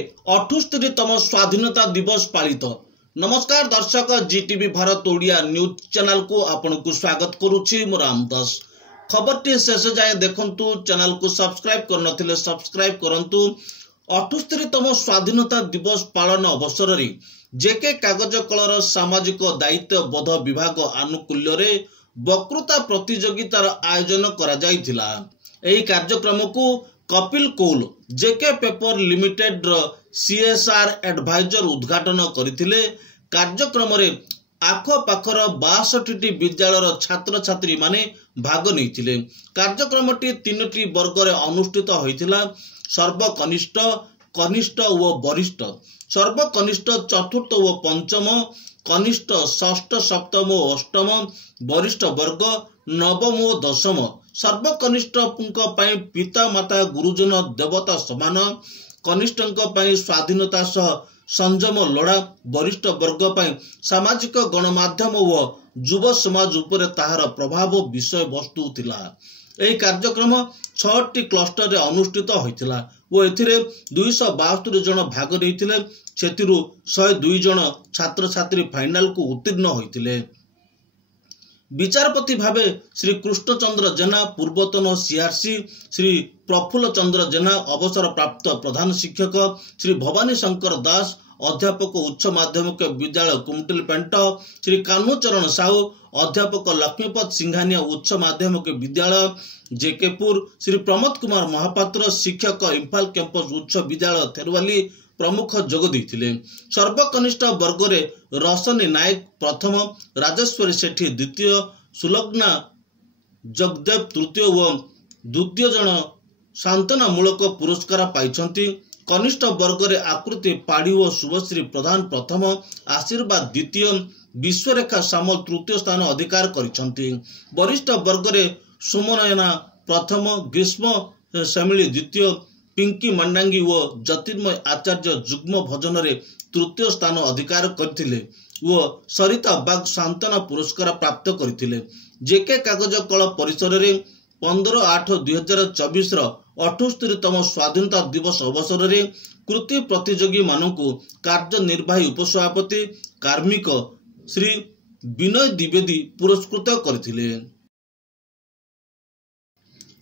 78तम स्वाधीनता दिवस पालित। नमस्कार दर्शक, जीटीवी भारत ओडिया न्यूज चैनल को आपन को स्वागत करुछि। मो रामदास खबरटी शेष जाए देखंतु, चैनल को सब्सक्राइब करनथिले सब्सक्राइब करंतु। 78तम स्वाधीनता दिवस पालन अवसर रे जेके कागज कलर सामाजिक दायित्व बोध विभाग आनुकूल्य रे वक्तृता प्रतियोगितार आयोजन करा जायथिला। एही कार्यक्रम को कपिल कौल जेके पेपर लिमिटेड रो सीएसआर एडवाइजर उद्घाटन करथिले। कार्यक्रम रे आख पाखर 62टी विद्यालयर छात्र छात्री माने भाग नैथिले। कार्यक्रमटी 3टी वर्ग रे अनुष्ठित होइथिला। सर्वकनिष्ठ, कनिष्ठ व वरिष्ठ। सर्वकनिष्ठ चतुर्थ व पंचम, कनिष्ठ षष्ठ सप्तम व अष्टम, वरिष्ठ वर्ग नवम व दशम। सर्वकनिष्ठ पिता माता गुरुजन देवता समान, कनिष्ठ स्वाधीनता सह संयम लड़ा, वरिष्ठ वर्ग सामाजिक गणमाध्यम व युव समाज उपरे ताहार प्रभाव विषय वस्तु थिला। एही कार्यक्रम 6टी क्लस्टर रे अनुष्ठित होइथिला ओ एथिरे 272 जन भाग नैथिले। सेतिरु 102 जन छात्र छात्री फाइनल को उत्तीर्ण होइथिले। विचारपति भावे श्री कृष्णचंद्र जेना, पूर्वतन सीआरसी श्री प्रफुल्ल चंद्र जेना, अवसर प्राप्त प्रधान शिक्षक श्री भवानी शंकर दास, अध्यापक उच्च माध्यमिक विद्यालय कुमटिलपेंट श्री कान्हूचरण साहू, अध्यापक लक्ष्मीपत सिंघानिया उच्च माध्यमिक विद्यालय जेकेपुर श्री प्रमोद कुमार महापात्र, शिक्षक इम्फाल कैंपस उच्च विद्यालय थेरवाली प्रमुख जोग देथिले। सर्वकनिष्ठ वर्ग रे रसनी नायक प्रथम, राजेश्वरी सेठी द्वितीय, सुलग्ना जगदेव तृतीय व द्वितीय जन सांत्वना मूलक पुरस्कार पाइछंती। कनिष्ठ वर्ग रे आकृति पाड़ी व शुभश्री प्रधान प्रथम, आशीर्वाद द्वितीय, विश्वरेखा सामल तृतीय स्थान अधिकार करिछंती। वरिष्ठ वर्ग रे सुमनयना प्रथम, ग्रीष्म श्यामिली द्वितीय, पिंकी मंडांगी व ज्योतिर्मय आचार्य जुग्म भजन रे तृतीय स्थान अधिकार करथिले व सरिता बाग सांत्वना पुरस्कार प्राप्त करथिले। जेके कागज कल परिसर रे 15/8/2024 रो 78तम स्वाधीनता दिवस अवसर रे कृति प्रतियोगी मानकु कार्यनिर्वाही उपसभापति कार्मिक श्री विनय द्विवेदी पुरस्कृत करथिले।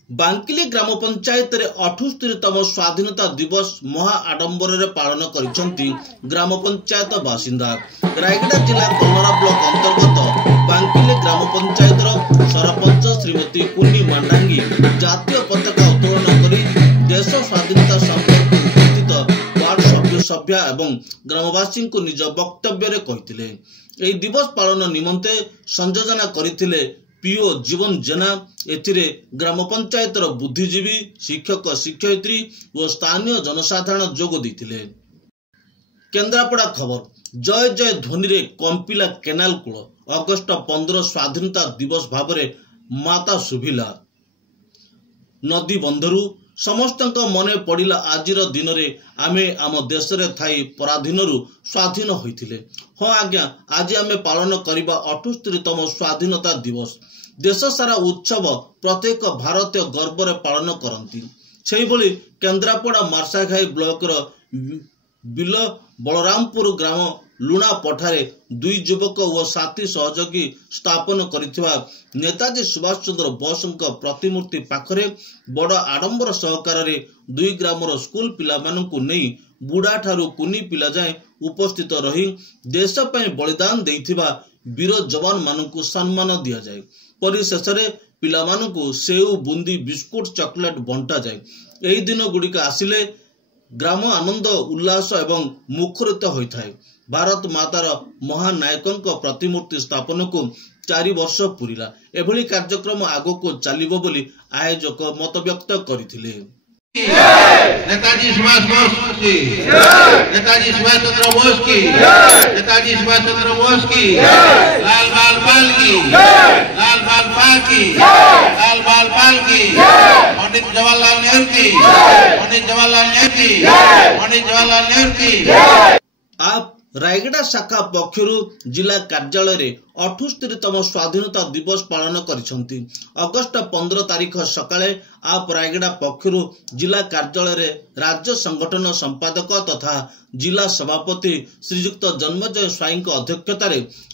बांकिली ग्राम पंचायत रे 78तम स्वाधीनता दिवस महा आडंबर रे पालन करिसंती ग्राम पंचायत बासिंदा। रायगढ़ जिला कलरा ब्लॉक अंतर्गत बांकिली ग्राम पंचायत रो सरपंच श्रीमती कुन्नी मांडांगी जातीय पताका उत्तोलन करी देश स्वाधीनता संपर्क उपस्थित वार्ड सभ्य एवं ग्रामवासी को निज वक्तव्य रे कहिथिले। एही दिवस पालन निमंते संयोजना करिथिले पीओ जीवन जेना। एथिरे ग्राम पंचायत रो बुद्धिजीवी, शिक्षक शिक्षयित्री व स्थानीय जनसाधारण जोग देथिले। केन्द्रापड़ा खबर। जय जय ध्वनि रे कंपिला केनाल कूल। अगस्ट 15 स्वाधीनता दिवस भावरे माता सुभिला नदी बंधरु समस्तक मने पड़िला। आजिर दिन रे आमे आम देश रे थाई पराधीनरु स्वाधीन होइथिले। हाँ आज्ञा, आज आमे पालन करिबा 78तम स्वाधीनता दिवस। देश सारा उत्सव प्रत्येक भारतीय गर्व रे पालन करंती। सेही भली केन्द्रापड़ा मार्साघाई ब्लॉक रो बिल बलरामपुर ग्राम लुणा पठारे 2 युवक व साथी सहयोगी स्थापन करिथिबा नेताजी सुभाष चंद्र बोसଙ୍କ प्रतिमूर्ति पाखरे बड़ आडंबर सहकार रे 2 ग्रामर स्कूल पिला मानकु नेई बुढ़ा ठारू कुनी पिला जाए उपस्थित रही देश पय बलिदान देइथिबा वीर जवान मानकु सम्मान दिया जाए। परिशेष रे पिला मानकु सेउ, बुंदी, बिस्कुट, चॉकलेट बंटा जाए। एही दिन गुड़िक आसिले ग्राम आनंद उल्लास एवं मुखरित होइथाय। भारत मातार महान नायकों प्रतिमूर्ति स्थापन को 4 वर्ष पूरिला। एभली कार्यक्रम आगो को चलिबो बोली आयोजक मत व्यक्त करथिले। नेताजी सुभाष बोस की जय, नेताजी सुभाष चंद्र बोस की जय, नेताजी सुभाष चंद्र बोस की जय, लाल बाल पाल की जय, लाल बाल पाल की जय, लाल बाल पाल की जय, पंडित जवाहरलाल नेहरू की जय, पंडित जवाहरलाल नेहरू की जय, पंडित जवाहरलाल नेहरू की जय। आप रायगड़ा शाखा पक्षरु जिला कार्यालय रे 78तम स्वाधीनता दिवस पालन करिसंती। अगस्त 15 तारिख सकाळे आप रायगड़ा पक्षरु जिला कार्यालय रे राज्य संगठन संपादक तथा जिला सभापति श्रीयुक्त जन्मजय स्वाई अध्यक्षतार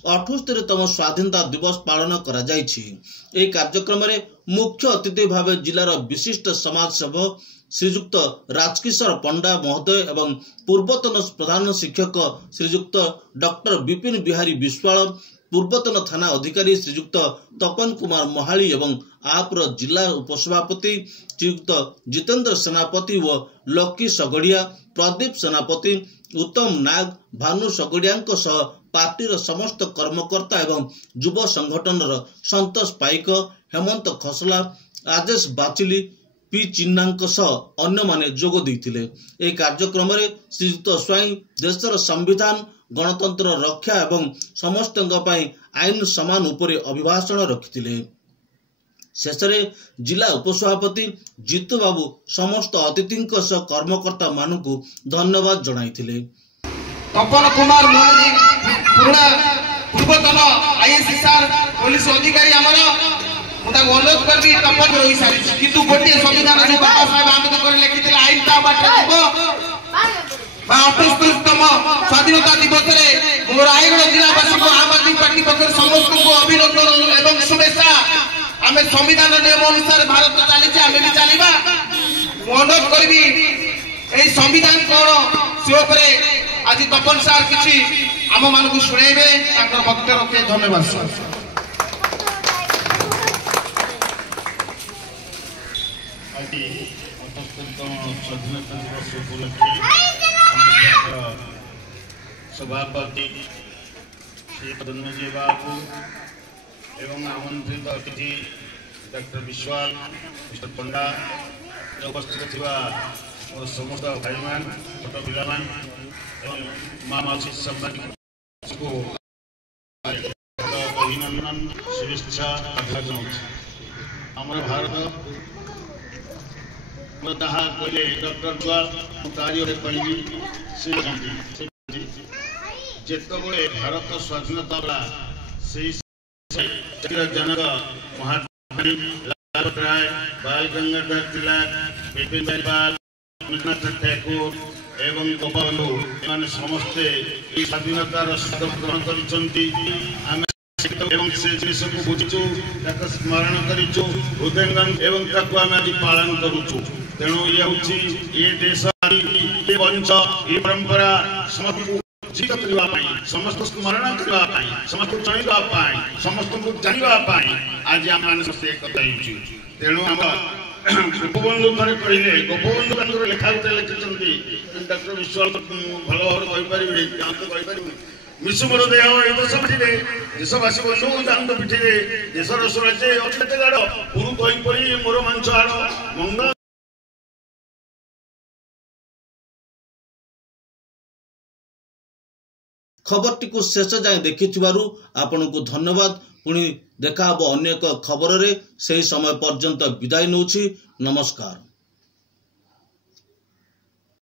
78तम स्वाधीनता दिवस पालन करा जायछि। ए कार्यक्रम रे मुख्य अतिथि भाव जिलार विशिष्ट समाज सेवक श्रीयुक्त राजकिशोर पंडा महोदय एवं पूर्वतन प्रधान शिक्षक श्रीयुक्त डॉक्टर विपिन बिहारी विश्वाल, पूर्वतन थाना अधिकारी श्रीयुक्त तपन कुमार महाली एवं आप्र जिला उपसभापति श्रीयुक्त जितेंद्र सेनापति व लकी सगड़िया, प्रदीप सेनापति, उत्तम नाग, भानु सगड़िया पार्टी समस्त कर्मकर्ता एवं युव संगठन संतोष पाइक, हेमंत खसला, आदेश बाचिली, पी चिन्ना अन्य माने जोग देइथिले। ए कार्यक्रम रे श्रीयुक्त स्वाई देशर संविधान, गणतंत्र रक्षा एवं समस्त आईन समान उपरे अभिभाषण रखिथिले। शेषरे जिला उपसभापति जीतू बाबू समस्त अतिथि कर्मकर्ता मानकु धन्यवाद जणाइथिले। तपन कुमार महाजी पूर्वतन आईएसआर पुलिस अधिकारी आमर मुझे अनुरोध कर भी तपन रही सारी किंतु गोटे संविधान जो बाबा साहेब आंबेडकर लिखिथिले आईन ता बाटे जीव 78तम स्वाधीनता दिवस रे मोर रायगढ़ जिलावासी को आम आदमी पार्टी पक्ष समस्त को अभिनंदन एवं शुभेच्छा। आमे संविधान नियम अनुसार भारत चली आमे भी चलीबा। अनुरोध करबी ए संविधान कोन से ऊपर आज तपन सार किछि आम मानकु सुनाइबे ताकर वक्तव्य रखे। धन्यवाद। स्वाधीनता दिवस उपलक्षे सभापति श्री जन्मजय बाबू एवं आमंत्रित अतिथि डॉक्टर विश्वाल, मिस्टर पंडा, उपस्थित समस्त भाई मान, छोट पिला मान एवं माँ मौसी संबंधी को अभिनंदन शुभेच्छा आम भारत कहले डॉक्टर जिते भारत स्वाधीनता जनक महात्मा राय, बाल गंगाधर तिलक, विपिन पाल, ठाकुर एवं गोपबंधु एवं समस्ते स्वाधीनतार स्वाद ग्रहण कर से जिस को बुझीचु स्मरण करूँ हृदयंगम एवं पालन करूँ। तेणु ये देश ये वंश ये परंपरा समस्त जीत करने समस्त स्मरण करने समस्त चलवाई समस्त को जानवाई आज आम समस्ते तेणु आम गोपबंधु थे कहले गोपबंधु लेखा गोटे लिखिं डॉक्टर विश्वाल भल भाव कहीपर मिशु मोर देह ए देश पिठे देशवासी बंधु दान पिठे देशर स्वराज्य अक्षत गाड़ गुरु कहीपरी मोर मंच आड़ मंगल। खबरटी को शेष जाए देखिथिबारु आपनकु धन्यवाद। पुणी देखा अन्य एक खबर रे, सही समय पर्यंत विदाय नउछि। नमस्कार।